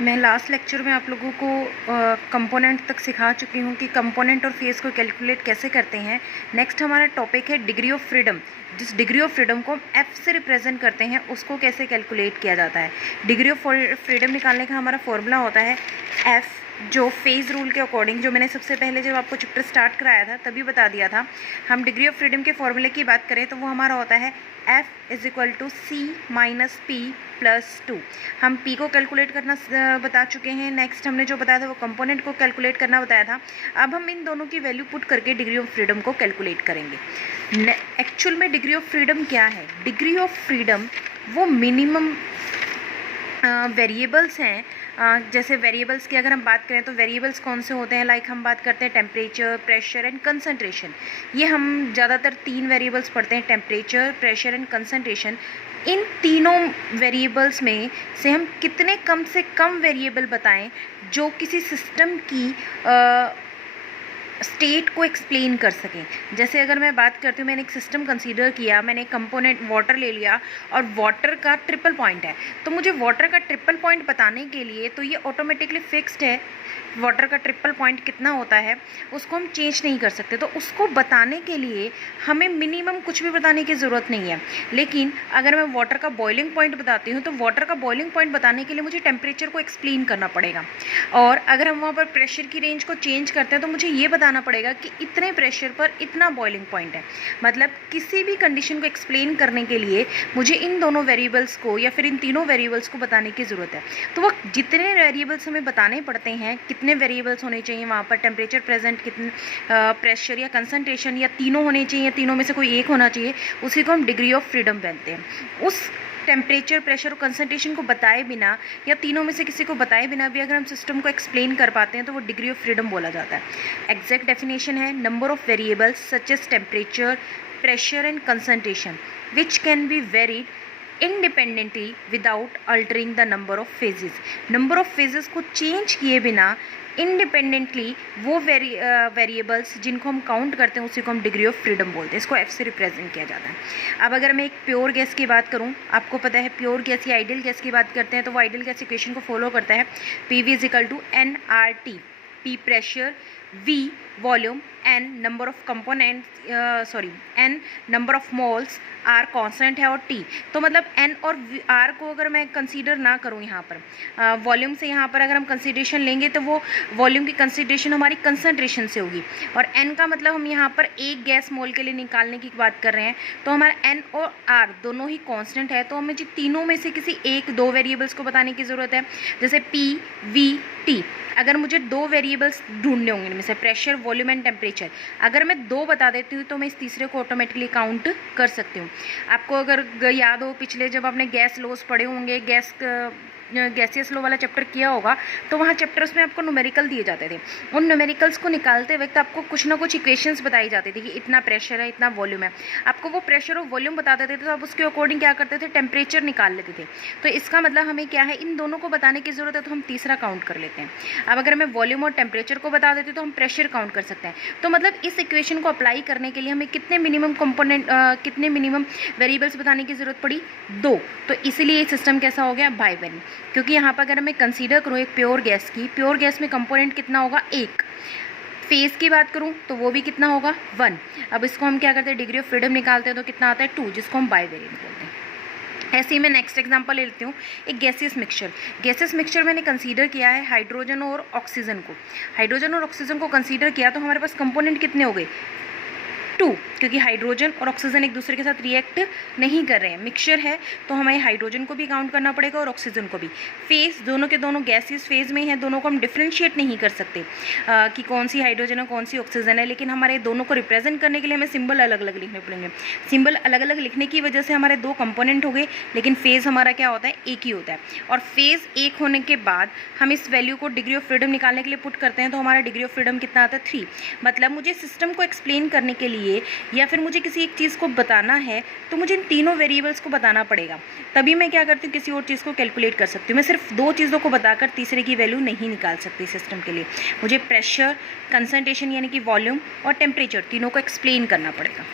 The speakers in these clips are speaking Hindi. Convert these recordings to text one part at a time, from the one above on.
मैं लास्ट लेक्चर में आप लोगों को कंपोनेंट तक सिखा चुकी हूँ कि कंपोनेंट और फेस को कैलकुलेट कैसे करते हैं। नेक्स्ट हमारा टॉपिक है डिग्री ऑफ फ्रीडम। जिस डिग्री ऑफ फ्रीडम को हम एफ से रिप्रेजेंट करते हैं उसको कैसे कैलकुलेट किया जाता है। डिग्री ऑफ फ्रीडम निकालने का हमारा फॉर्मूला होता है एफ, जो फेज़ रूल के अकॉर्डिंग, जो मैंने सबसे पहले जब आपको चैप्टर स्टार्ट कराया था तभी बता दिया था। हम डिग्री ऑफ फ्रीडम के फॉर्मूले की बात करें तो वो हमारा होता है F is equal to C minus P plus 2। हम P को कैलकुलेट करना बता चुके हैं। नेक्स्ट हमने जो बताया था वो कंपोनेंट को कैलकुलेट करना बताया था। अब हम इन दोनों की वैल्यू पुट करके डिग्री ऑफ फ्रीडम को कैलकुलेट करेंगे। एक्चुअल में डिग्री ऑफ फ्रीडम क्या है? डिग्री ऑफ फ्रीडम वो मिनिमम वेरिएबल्स हैं। जैसे वेरिएबल्स की अगर हम बात करें तो वेरिएबल्स कौन से होते हैं, लाइक हम बात करते हैं टेम्परेचर, प्रेशर एंड कंसंट्रेशन। ये हम ज़्यादातर 3 वेरिएबल्स पढ़ते हैं, टेम्परेचर, प्रेशर एंड कंसंट्रेशन। इन तीनों वेरिएबल्स में से हम कितने कम से कम वेरिएबल बताएं जो किसी सिस्टम की स्टेट को एक्सप्लेन कर सकें। जैसे अगर मैं बात करती हूँ, मैंने एक सिस्टम कंसीडर किया, मैंने एक कंपोनेंट वाटर ले लिया और वाटर का ट्रिपल पॉइंट है, तो मुझे वाटर का ट्रिपल पॉइंट बताने के लिए तो ये ऑटोमेटिकली फिक्स्ड है। वाटर का ट्रिपल पॉइंट कितना होता है उसको हम चेंज नहीं कर सकते, तो उसको बताने के लिए हमें मिनिमम कुछ भी बताने की ज़रूरत नहीं है। लेकिन अगर मैं वाटर का बॉइलिंग पॉइंट बताती हूँ तो वाटर का बॉइलिंग पॉइंट बताने के लिए मुझे टेम्परेचर को एक्सप्लेन करना पड़ेगा। और अगर हम वहाँ पर प्रेशर की रेंज को चेंज करते हैं तो मुझे ये बताना पड़ेगा कि इतने प्रेशर पर इतना बॉइलिंग पॉइंट है। मतलब किसी भी कंडीशन को एक्सप्लेन करने के लिए मुझे इन दोनों वेरिएबल्स को या फिर इन तीनों वेरिएबल्स को बताने की ज़रूरत है। तो वो जितने वेरिएबल्स हमें बताने पड़ते हैं, कितने वेरिएबल्स होने चाहिए वहाँ पर, टेम्परेचर, प्रेजेंट, कितने प्रेशर या कंसंट्रेशन, या तीनों होने चाहिए, तीनों में से कोई एक होना चाहिए, उसी को हम डिग्री ऑफ फ्रीडम कहते हैं। उस टेम्परेचर, प्रेशर और कंसंट्रेशन को बताए बिना या तीनों में से किसी को बताए बिना भी अगर हम सिस्टम को एक्सप्लेन कर पाते हैं तो वो डिग्री ऑफ फ्रीडम बोला जाता है। एग्जैक्ट डेफिनेशन है number of variables such as temperature, pressure and concentration which can be varied independently without altering the number of phases. Number of phases को चेंज किए बिना इंडिपेंडेंटली वो वेरिएबल्स जिनको हम काउंट करते हैं उसी को हम डिग्री ऑफ फ्रीडम बोलते हैं। इसको एफ से रिप्रेजेंट किया जाता है। अब अगर मैं एक प्योर गैस की बात करूं, आपको पता है प्योर गैस या आइडियल गैस की बात करते हैं तो वो आइडियल गैस इक्वेशन को फॉलो करता है। PV is equal to NRT, P pressure, V volume, N number of component, N number of moles, R constant है और T। तो मतलब N और R को अगर मैं कंसीडर ना करूँ यहाँ पर वॉल्यूम से, यहाँ पर अगर हम कंसीडरेशन लेंगे तो वो वॉल्यूम की कंसीडरेशन हमारी कंसंट्रेशन से होगी। और N का मतलब हम यहाँ पर एक गैस मोल के लिए निकालने की बात कर रहे हैं, तो हमारा N और R दोनों ही कांस्टेंट है। तो हमें जी तीनों में से किसी एक दो वेरिएबल्स को बताने की ज़रूरत है। जैसे P, V, T, अगर मुझे 2 वेरिएबल्स ढूंढने होंगे इनमें से, प्रेशर, वॉल्यूम एंड टेम्परेचर, अगर मैं 2 बता देती हूँ तो मैं इस तीसरे को ऑटोमेटिकली काउंट कर सकती हूँ। आपको अगर याद हो, पिछले जब आपने गैस लॉस पढ़े होंगे, गैसियस लो वाला चैप्टर किया होगा, तो वहाँ चैप्टर्स में आपको न्यूमेरिकल दिए जाते थे। उन न्यूमेरिकल्स को निकालते वक्त आपको कुछ ना कुछ इक्वेशंस बताई जाती थी कि इतना प्रेशर है, इतना वॉल्यूम है। आपको वो प्रेशर और वॉल्यूम बता देते थे तो आप उसके अकॉर्डिंग क्या करते थे, टेम्परेचर निकाल लेते थे। तो इसका मतलब हमें क्या है, इन दोनों को बताने की ज़रूरत है तो हम तीसरा काउंट कर लेते हैं। अब अगर मैं वॉल्यूम और टेम्परेचर को बता देती तो हम प्रेशर काउंट कर सकते हैं। तो मतलब इस इक्वेशन को अप्लाई करने के लिए हमें कितने मिनिमम वेरिएबल्स बताने की ज़रूरत पड़ी, 2। तो इसीलिए सिस्टम कैसा हो गया, बाइनरी। क्योंकि यहाँ पर अगर मैं कंसीडर करूँ एक प्योर गैस की, प्योर गैस में कंपोनेंट कितना होगा, 1। फेज़ की बात करूँ तो वो भी कितना होगा, 1। अब इसको हम क्या करते हैं, डिग्री ऑफ फ्रीडम निकालते हैं तो कितना आता है, 2, जिसको हम बाइवेरिएंट बोलते हैं। ऐसे ही मैं नेक्स्ट एग्जांपल ले लेती हूँ, एक गैसियस मिक्सचर। गैसियस मिक्सचर मैंने कंसीडर किया है हाइड्रोजन और ऑक्सीजन को। हाइड्रोजन और ऑक्सीजन को कंसीडर किया तो हमारे पास कंपोनेंट कितने हो गए, 2, क्योंकि हाइड्रोजन और ऑक्सीजन एक दूसरे के साथ रिएक्ट नहीं कर रहे हैं, मिक्सचर है, तो हमें हाइड्रोजन को भी काउंट करना पड़ेगा और ऑक्सीजन को भी। फेज़ दोनों के दोनों गैसियस फेज़ में हैं, दोनों को हम डिफ्रेंशिएट नहीं कर सकते कि कौन सी हाइड्रोजन है कौन सी ऑक्सीजन है, लेकिन हमारे दोनों को रिप्रेजेंट करने के लिए हमें सिंबल अलग अलग लिखने पड़ेंगे। सिंबल अलग अलग लिखने की वजह से हमारे 2 कंपोनेंट हो गए, लेकिन फेज़ हमारा क्या होता है, एक ही होता है। और फेज़ एक होने के बाद हम इस वैल्यू को डिग्री ऑफ फ्रीडम निकालने के लिए पुट करते हैं तो हमारा डिग्री ऑफ फ्रीडम कितना आता है, 3। मतलब मुझे सिस्टम को एक्सप्लेन करने के लिए या फिर मुझे किसी एक चीज़ को बताना है तो मुझे इन तीनों वेरिएबल्स को बताना पड़ेगा, तभी मैं क्या करती हूँ, किसी और चीज़ को कैलकुलेट कर सकती हूँ। मैं सिर्फ 2 चीज़ों को बताकर तीसरे की वैल्यू नहीं निकाल सकती सिस्टम के लिए। मुझे प्रेशर, कंसंट्रेशन यानी कि वॉल्यूम और टेम्परेचर तीनों को एक्सप्लेन करना पड़ेगा।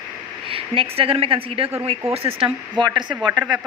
नेक्स्ट अगर मैं कंसीडर करूँ एक और सिस्टम, वाटर से वाटर वेपर